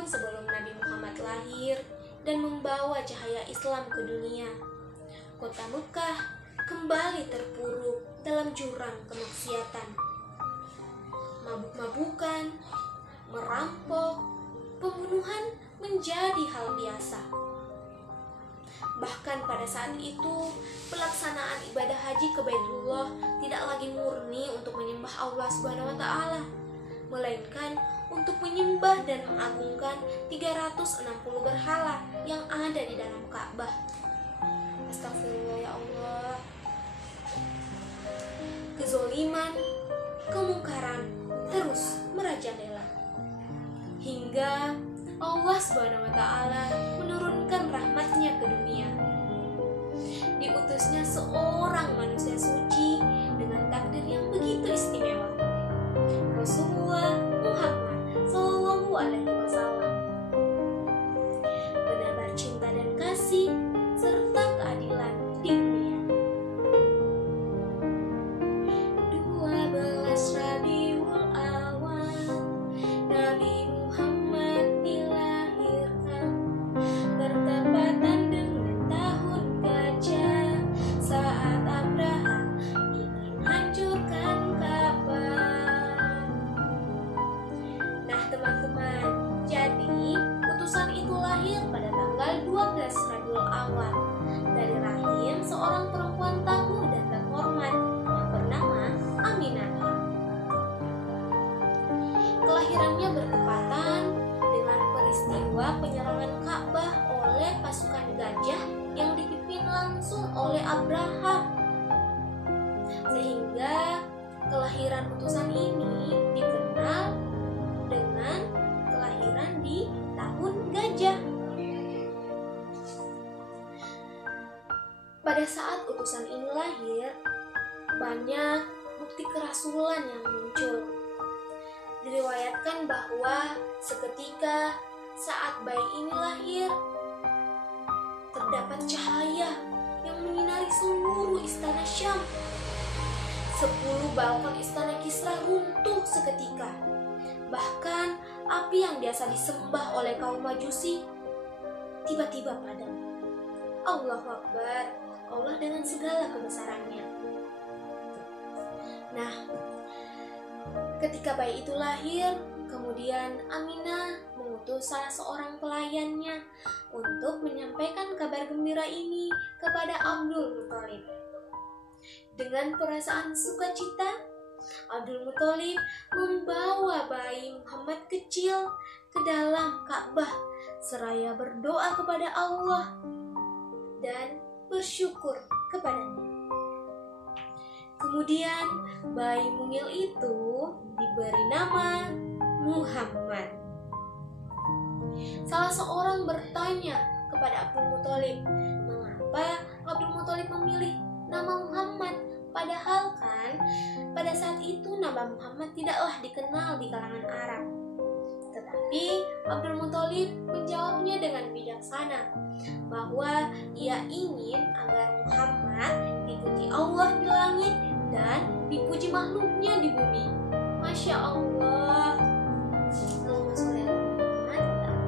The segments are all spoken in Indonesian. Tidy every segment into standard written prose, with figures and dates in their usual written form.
tahun sebelum Nabi Muhammad lahir dan membawa cahaya Islam ke dunia, kota Mekah kembali terpuruk dalam jurang kemaksiatan. Mabuk-mabukan, merampok, pembunuhan menjadi hal biasa. Bahkan pada saat itu, pelaksanaan ibadah haji ke Baitullah tidak lagi murni untuk menyembah Allah Subhanahu wa taala, melainkan untuk menyembah dan mengagungkan 360 berhala yang ada di dalam Ka'bah. Astagfirullah ya Allah. Kezoliman, kemungkaran terus merajalela hingga Allah Subhanahu wa taala menurunkan rahmatnya ke dunia. Diutusnya seorang manusia suci dengan takdir yang begitu istimewa, Rasulullah Muhammad Sallallahu Alaihi Wasallam. Penebar cinta dan kasih serta keadilan di dunia. 12 Rabiul Awal, Nabi Muhammad dilahirkan, bertepatan dengan tahun gajah, saat Abraha ingin hancurkan Ka'bah. Nah teman-teman, jadi utusan itu lahir pada tanggal 12 Rabiul Awal dari rahim seorang perempuan tangguh dan terhormat yang bernama Aminah. Kelahirannya bertepatan dengan peristiwa penyerangan Ka'bah oleh pasukan gajah yang dipimpin langsung oleh Abraha. Sehingga kelahiran utusan ini dikenal dengan kelahiran di tahun gajah. Pada saat utusan ini lahir, banyak bukti kerasulan yang muncul. Diriwayatkan bahwa seketika saat bayi ini lahir, terdapat cahaya yang menyinari seluruh istana Syam. 10 balkon istana Kisra runtuh seketika. Bahkan api yang biasa disembah oleh kaum Majusi tiba-tiba padam. Allahu Akbar, Allah dengan segala kebesarannya. Nah, ketika bayi itu lahir, kemudian Aminah mengutus salah seorang pelayannya untuk menyampaikan kabar gembira ini kepada Abdul Muthalib. Dengan perasaan sukacita, Abdul Muthalib membawa bayi Muhammad kecil ke dalam Ka'bah seraya berdoa kepada Allah dan bersyukur kepadanya. Kemudian bayi mungil itu diberi nama Muhammad. Salah seorang bertanya kepada Abdul Muthalib, mengapa Abdul Muthalib memilih nama Muhammad? Padahal kan pada saat itu nama Muhammad tidaklah dikenal di kalangan Arab. Tetapi Abdul Muthalib menjawabnya dengan bijaksana bahwa ia ingin agar Muhammad dipuji Allah di langit dan dipuji makhluknya di bumi. Masya Allah. Allahumma sholli ala Muhammad.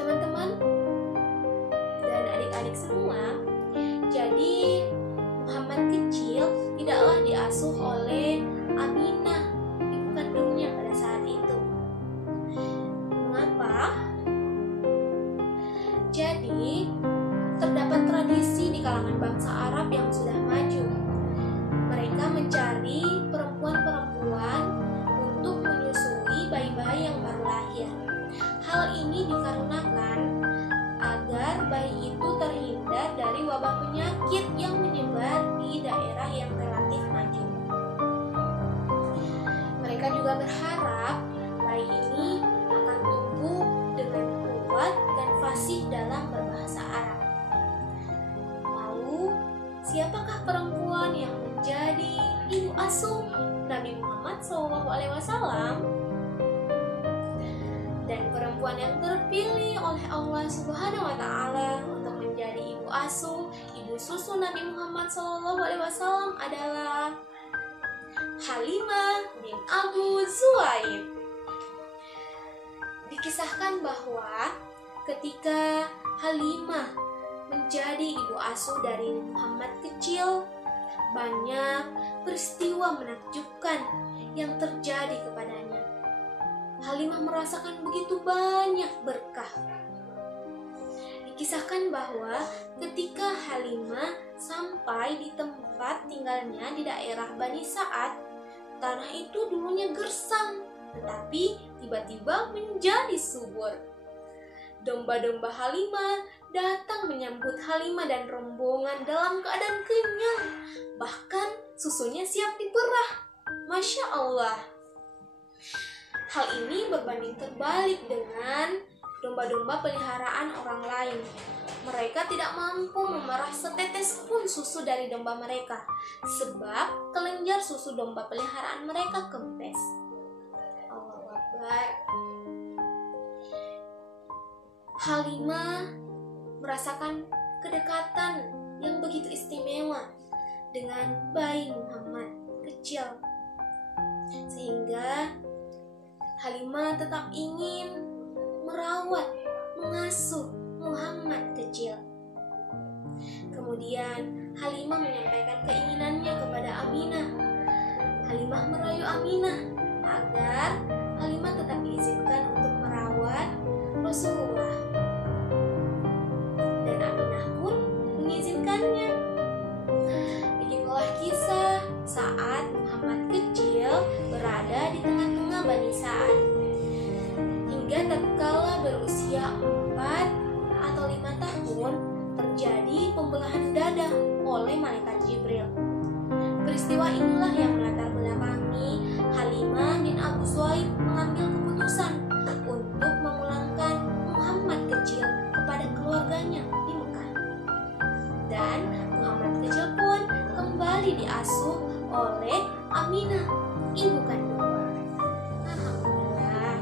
Teman-teman dan adik-adik semua, jadi Muhammad kecil tidaklah diasuh oleh Aminah, ibu kandungnya pada saat itu. Mengapa? Jadi terdapat tradisi di kalangan bangsa Arab yang sudah maju. Mereka mencari perempuan-perempuan untuk menyusui bayi-bayi yang baru lahir. Hal ini dikarenakan agar bayi itu terhindar dari wabah penyakit yang menyebar di daerah yang relatif maju. Mereka juga berharap bayi ini akan tumbuh dengan kuat dan fasih dalam berbahasa Arab. Lalu, siapakah perempuan yang menjadi ibu asuh Nabi Muhammad SAW? Dan perempuan yang terpilih oleh Allah Subhanahu wa taala untuk menjadi ibu asuh, ibu susu Nabi Muhammad SAW adalah Halimah bin Abu Zuhair. Dikisahkan bahwa ketika Halimah menjadi ibu asuh dari Muhammad kecil, banyak peristiwa menakjubkan yang terjadi kepadanya. Halimah merasakan begitu banyak berkah. Dikisahkan bahwa ketika Halimah sampai di tempat tinggalnya di daerah Bani Sa'ad, tanah itu dulunya gersang, tetapi tiba-tiba menjadi subur. Domba-domba Halimah datang menyambut Halimah dan rombongan dalam keadaan kenyang. Bahkan susunya siap diperah. Masya Allah. Hal ini berbanding terbalik dengan domba-domba peliharaan orang lain. Mereka tidak mampu memerah setetes pun susu dari domba mereka, sebab kelenjar susu domba peliharaan mereka kempes. Allahu Akbar. Halimah merasakan kedekatan yang begitu istimewa dengan bayi Muhammad kecil, sehingga Halimah tetap ingin merawat, mengasuh Muhammad kecil. Kemudian Halimah menyampaikan keinginannya kepada Aminah. Halimah merayu Aminah agar Halimah tetap diizinkan untuk merawat Rasulullah. Dan Aminah pun mengizinkannya. Begitulah kisah saat Muhammad kecil berada di tengah-tengah Bani Sa'ad. Hingga tatkala berusia 4 atau 5 tahun terjadi pembelahan dada oleh malaikat Jibril. Peristiwa inilah yang melatar belakangi Halimah bin Abu Zuhair mengambil keputusan untuk memulangkan Muhammad kecil kepada keluarganya di Mekah. Dan Muhammad kecil pun kembali diasuh oleh Aminah, ibu kandungnya. Alhamdulillah.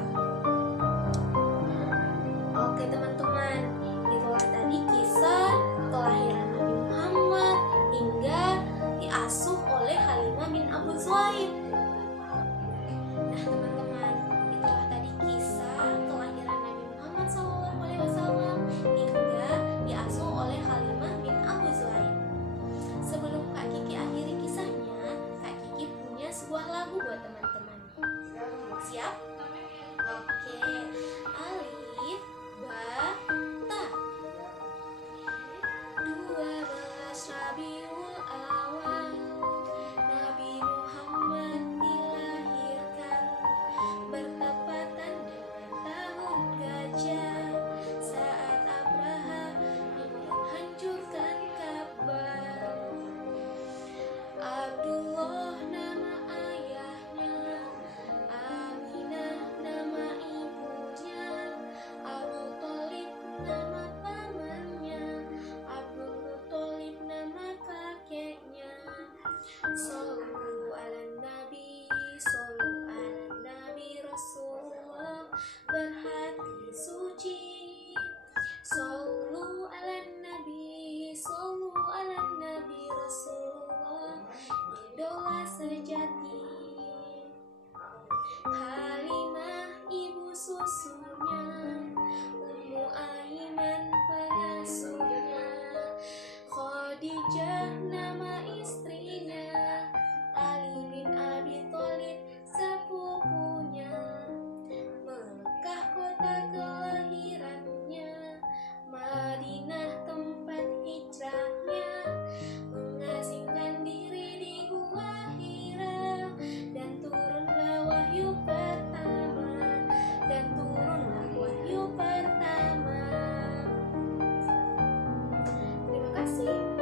Oke teman-teman, itulah tadi kisah kelahiran Nabi Muhammad hingga diasuh oleh Halimah bin Abu Zuhair. Nah teman-teman, itulah tadi kisah kelahiran Nabi Muhammad SAW hingga diasuh oleh Halimah bin Abu Zuhair. Sebelum Kak Kiki akhiri kisahnya, Kak Kiki punya sebuah lagu buat teman-teman. Siap? Oke. Alif, ba, ta. 12 Rabiul Awal, Nabi Muhammad dilahirkan, bertepatan dengan tahun gajah, saat Abraha menghancurkan Ka'bah. Abdullah nama ayahnya, Aminah nama ibunya, Abu Thalib nama pamannya, Abdul Muthalib nama kakeknya. Sallu ala Nabi, sallu ala Nabi Rasulullah berhati suci. Sallu ala Nabi, sallu ala Nabi Rasulullah idola sejati. Halimah ibu susunya, Ummu Aiman pengasuhnya, Khadijah nama istrinya, Ali bin Abi Thalib sepupunya. Mekah kota kelahirannya, Madinah tempat hijrahnya, mengasingkan diri di Gua Hira, dan turunlah wahyu pertama, dan turunlah wahyu pertama. Terima kasih.